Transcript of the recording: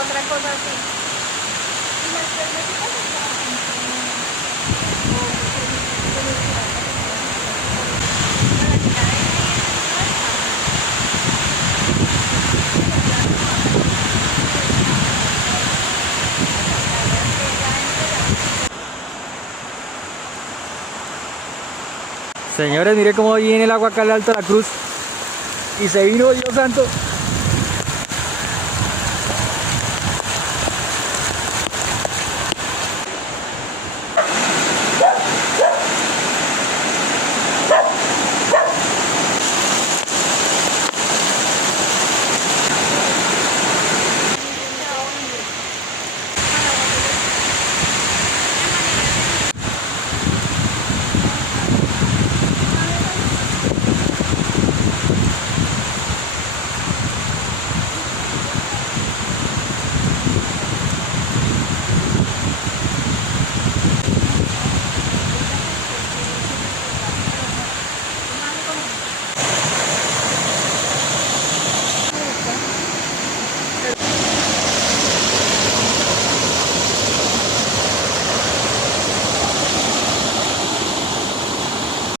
otra cosa así. Y las cervecitas Señores, mire cómo viene el agua acá al Alto de la Cruz. Y se vino, Dios santo.